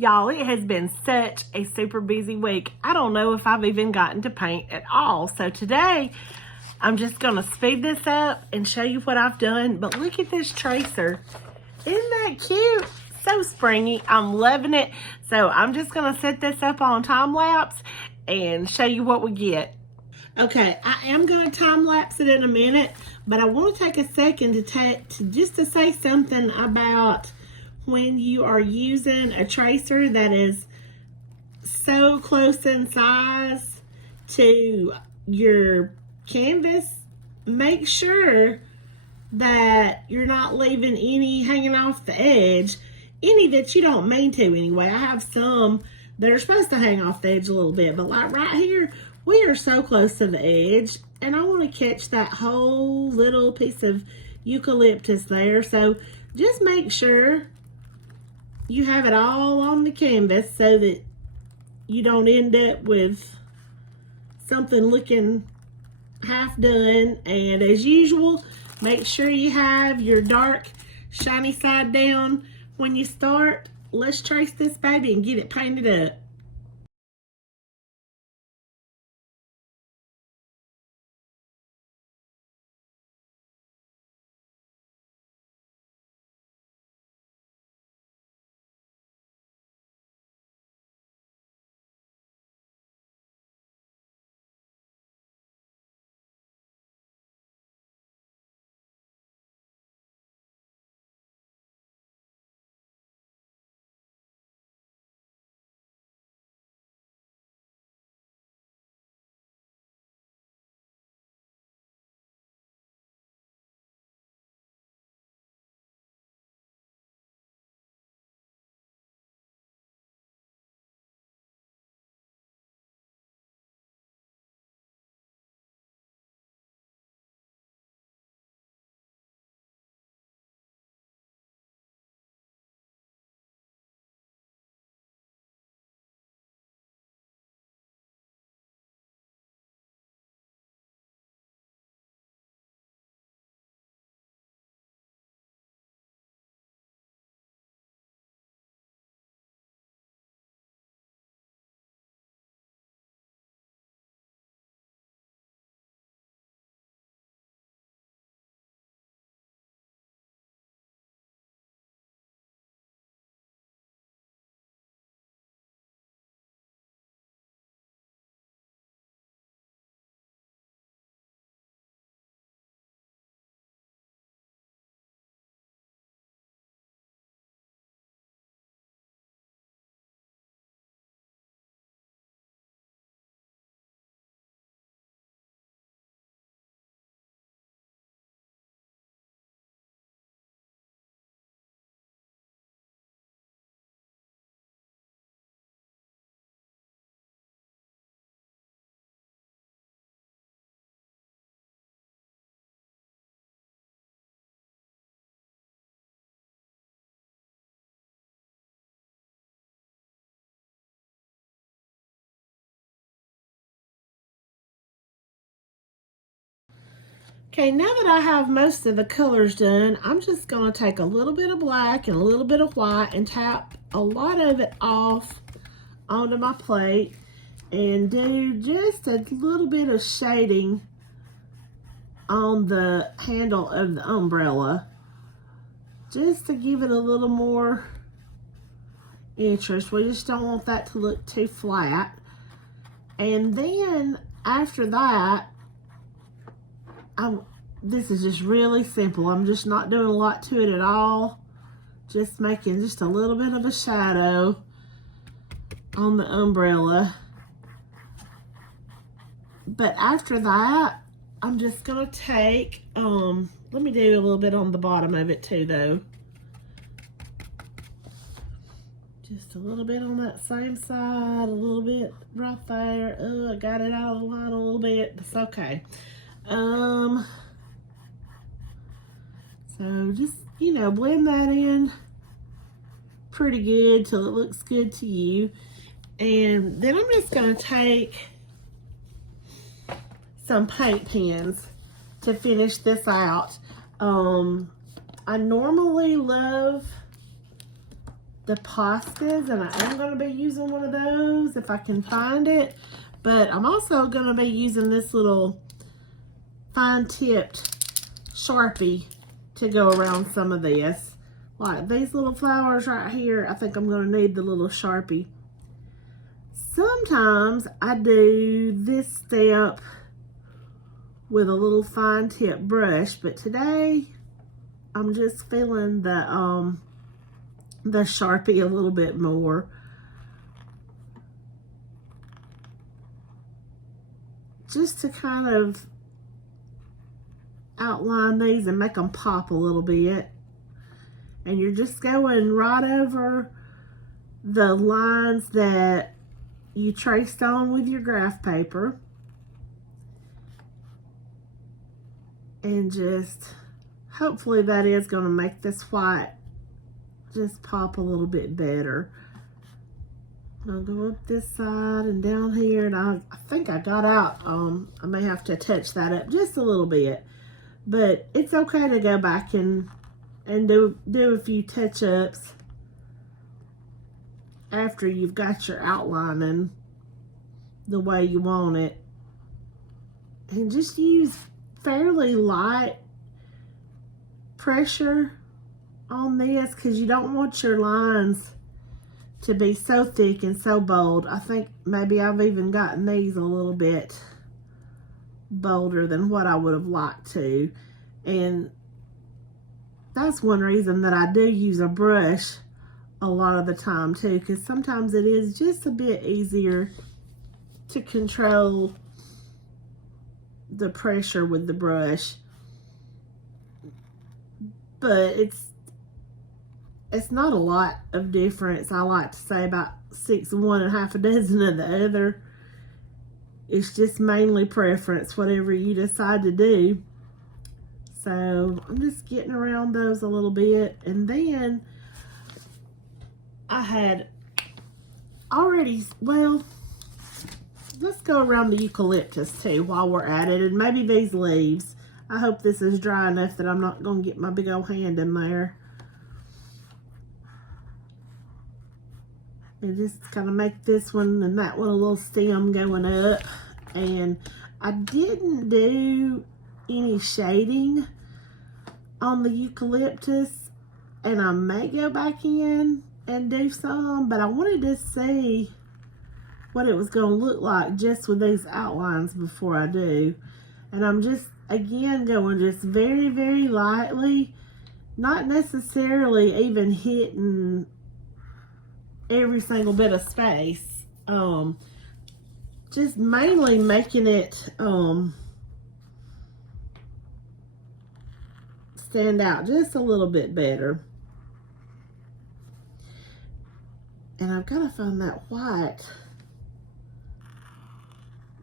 Y'all, it has been such a super busy week. I don't know if I've even gotten to paint at all. So today, I'm just going to speed this up and show you what I've done. But look at this tracer. Isn't that cute? So springy. I'm loving it. So I'm just going to set this up on time lapse and show you what we get. Okay, I am going to time lapse it in a minute, but I want to take a second to say something about when you are using a tracer that is so close in size to your canvas. Make sure that you're not leaving any hanging off the edge, any that you don't mean to anyway. I have some that are supposed to hang off the edge a little bit, but like right here, we are so close to the edge, and I want to catch that whole little piece of eucalyptus there. So just make sure you have it all on the canvas so that you don't end up with something looking half done. And as usual, make sure you have your dark shiny side down when you start. Let's trace this baby and get it painted up. Okay, now that I have most of the colors done, I'm just going to take a little bit of black and a little bit of white and tap a lot of it off onto my plate and do just a little bit of shading on the handle of the umbrella just to give it a little more interest. We just don't want that to look too flat. And then after that, this is just really simple. I'm just not doing a lot to it at all. Just making just a little bit of a shadow on the umbrella. But after that, I'm just gonna take, let me do a little bit on the bottom of it too though. Just a little bit on that same side, a little bit right there. Oh, I got it out of the line a little bit. It's okay. So just, you know, blend that in pretty good till it looks good to you. And then I'm just going to take some paint pens to finish this out. I normally love the pastas, and I am going to be using one of those if I can find it. But I'm also going to be using this little fine-tipped Sharpie to go around some of this. Like these little flowers right here, I think I'm going to need the little Sharpie. Sometimes I do this step with a little fine-tip brush, but today I'm just feeling the Sharpie a little bit more. Just to kind of outline these and make them pop a little bit. And you're just going right over the lines that you traced on with your graph paper. And just, hopefully that is going to make this white just pop a little bit better. I'll go up this side and down here, and I think I got out, I may have to touch that up just a little bit, but it's okay to go back and do a few touch-ups after you've got your outlining the way you want it. And just use fairly light pressure on this, because you don't want your lines to be so thick and so bold. I think maybe I've even gotten these a little bit bolder than what I would have liked to. And that's one reason that I do use a brush a lot of the time too, because sometimes it is just a bit easier to control the pressure with the brush. But it's not a lot of difference. I like to say about 6 of one and half a dozen of the other. It's just mainly preference, whatever you decide to do. So I'm just getting around those a little bit. And then I had already, well, let's go around the eucalyptus too while we're at it. And maybe these leaves. I hope this is dry enough that I'm not going to get my big old hand in there. And just kind of make this one and that one a little stem going up. And I didn't do any shading on the eucalyptus, and I may go back in and do some, but I wanted to see what it was going to look like just with these outlines before I do. And I'm just, again, going just very, very lightly, not necessarily even hitting every single bit of space. Just mainly making it stand out just a little bit better. And I've got to find that white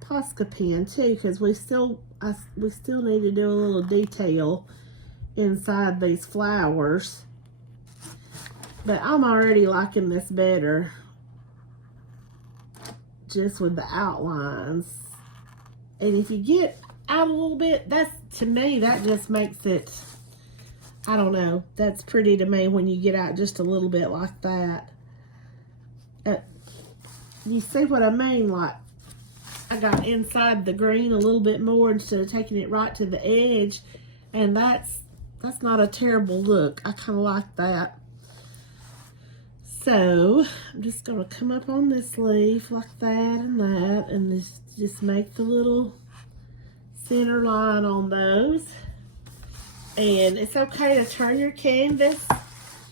Posca pen too, because we still need to do a little detail inside these flowers. But I'm already liking this better, just with the outlines. And if you get out a little bit, that's, to me, that just makes it, I don't know, that's pretty to me when you get out just a little bit like that. You see what I mean? Like, I got inside the green a little bit more instead of taking it right to the edge. And that's not a terrible look. I kind of like that. So I'm just going to come up on this leaf like that, and just make the little center line on those. And it's okay to turn your canvas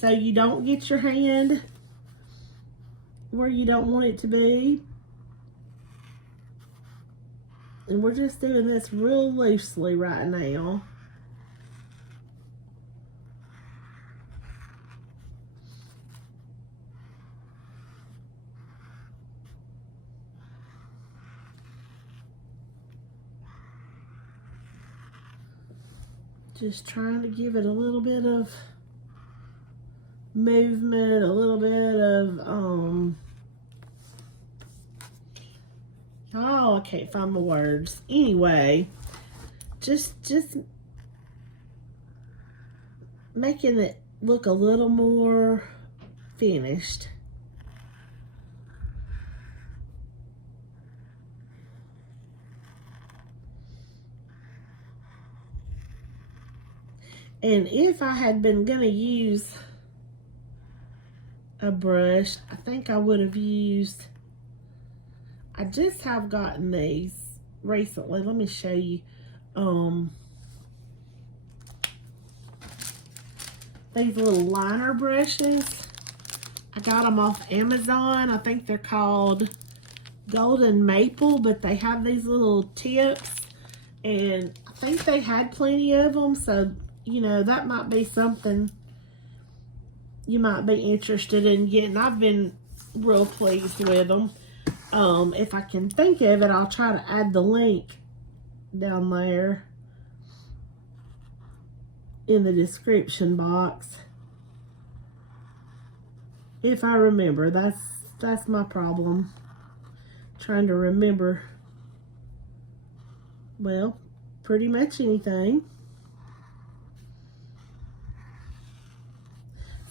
so you don't get your hand where you don't want it to be. And we're just doing this real loosely right now. Just trying to give it a little bit of movement, a little bit of, oh, I can't find my words. Anyway, just making it look a little more finished. And if I had been gonna use a brush, I think I would have used, I just have gotten these recently. Let me show you. These little liner brushes. I got them off Amazon. I think they're called Golden Maple, but they have these little tips. And I think they had plenty of them, so, you know, that might be something you might be interested in getting. I've been real pleased with them. If I can think of it, I'll try to add the link down there in the description box. If I remember. That's my problem. Trying to remember, well, pretty much anything.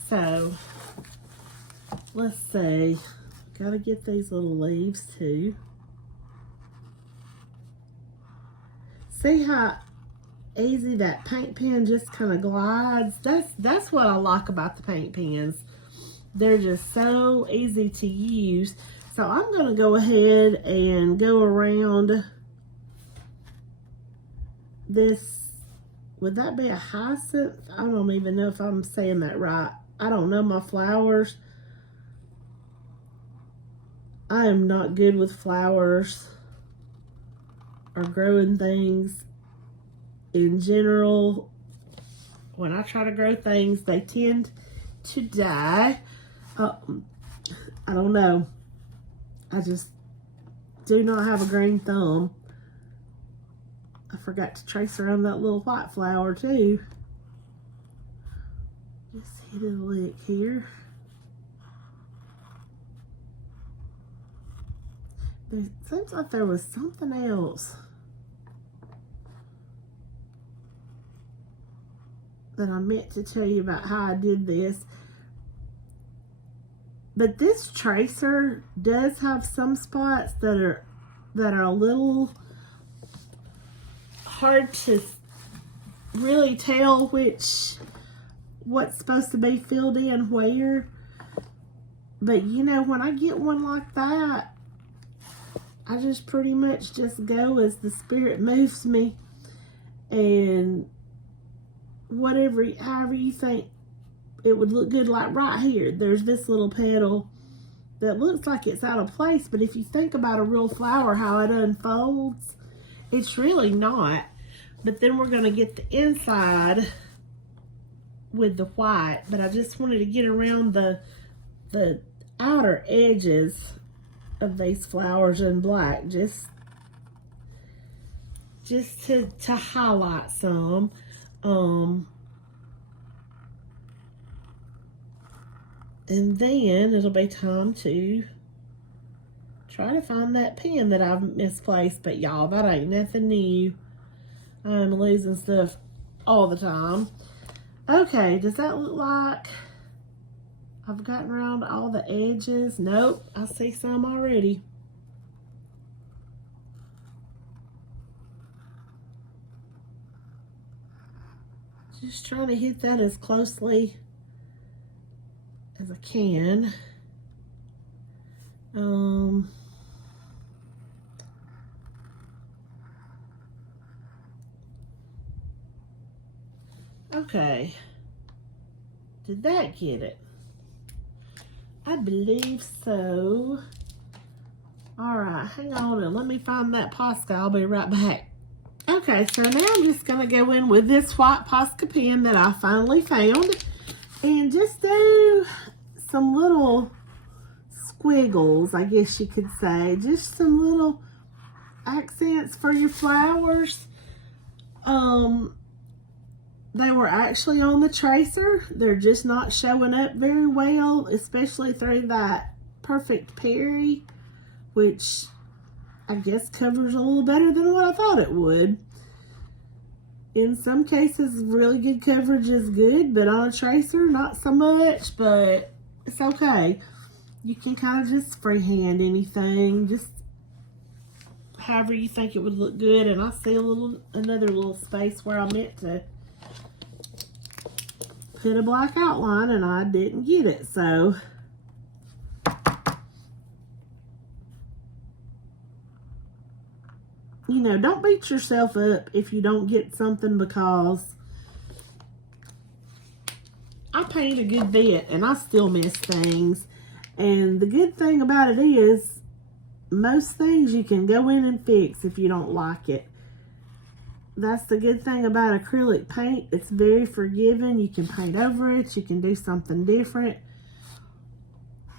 So, let's see. Gotta get these little leaves too. See how easy that paint pen just kind of glides? That's what I like about the paint pens. They're just so easy to use. So I'm gonna go ahead and go around this. Would that be a hyacinth? I don't even know if I'm saying that right. I don't know my flowers. I am not good with flowers or growing things in general. When I try to grow things, they tend to die. I don't know. I just do not have a green thumb. I forgot to trace around that little white flower too. Just hit a lick here. It seems like there was something else that I meant to tell you about how I did this. But this tracer does have some spots that are a little hard to really tell what's supposed to be filled in where. But you know, when I get one like that, I just pretty much just go as the spirit moves me, and however you think it would look good. Like right here, there's this little petal that looks like it's out of place, but if you think about a real flower, how it unfolds, it's really not. But then we're going to get the inside with the white, but I just wanted to get around the outer edges of these flowers in black, just to highlight some. And then it'll be time to try to find that pen that I've misplaced. But y'all, that ain't nothing new. I'm losing stuff all the time. Okay, does that look like I've gotten around all the edges? Nope, I see some already. Just trying to hit that as closely as I can. Okay. Did that get it? I believe so. All right, hang on and let me find that Posca. I'll be right back. Okay, so now I'm just gonna go in with this white Posca pen that I finally found and just do some little squiggles, I guess you could say. Just some little accents for your flowers. They were actually on the tracer. They're just not showing up very well, especially through that Perfect Perry, which I guess covers a little better than what I thought it would. In some cases, really good coverage is good, but on a tracer, not so much. But it's okay. You can kind of just freehand anything, just however you think it would look good. And I see another little space where I meant to put a black outline and I didn't get it, so you know, don't beat yourself up if you don't get something, because I paint a good bit and I still miss things. And the good thing about it is most things you can go in and fix if you don't like it. That's the good thing about acrylic paint. It's very forgiving. You can paint over it. You can do something different.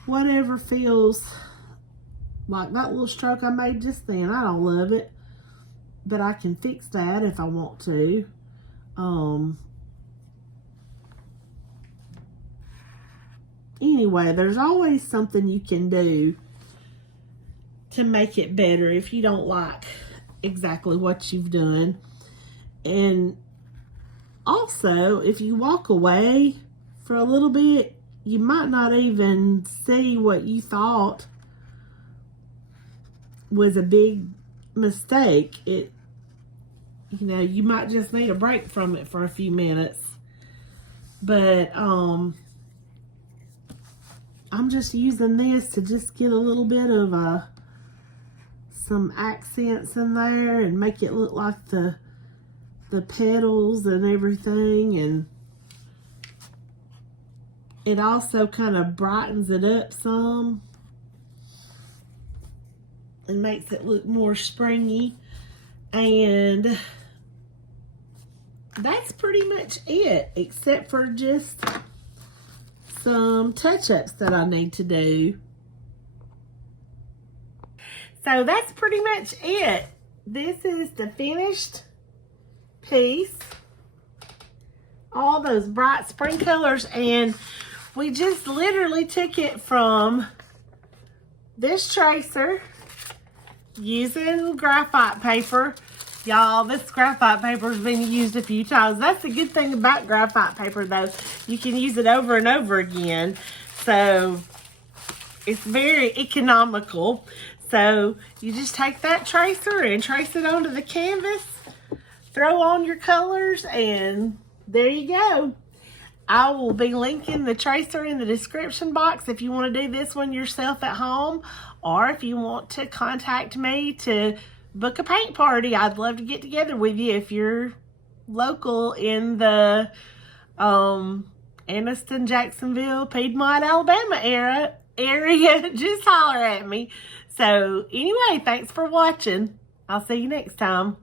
Whatever feels like that little stroke I made just then. I don't love it, but I can fix that if I want to. Anyway, there's always something you can do to make it better if you don't like exactly what you've done. And also, if you walk away for a little bit, you might not even see what you thought was a big mistake. You know, you might just need a break from it for a few minutes. But I'm just using this to just get a little bit of some accents in there and make it look like the petals and everything. And it also kind of brightens it up some and makes it look more springy. And that's pretty much it, except for just some touch-ups that I need to do. So that's pretty much it. This is the finished piece. All those bright spring colors, and we just literally took it from this tracer using graphite paper. Y'all, this graphite paper has been used a few times. That's the good thing about graphite paper, though. You can use it over and over again. So it's very economical. So you just take that tracer and trace it onto the canvas, throw on your colors, and there you go. I will be linking the tracer in the description box if you want to do this one yourself at home, or if you want to contact me to book a paint party. I'd love to get together with you if you're local in the Anniston, Jacksonville, Piedmont, Alabama area. Just holler at me. So anyway, thanks for watching. I'll see you next time.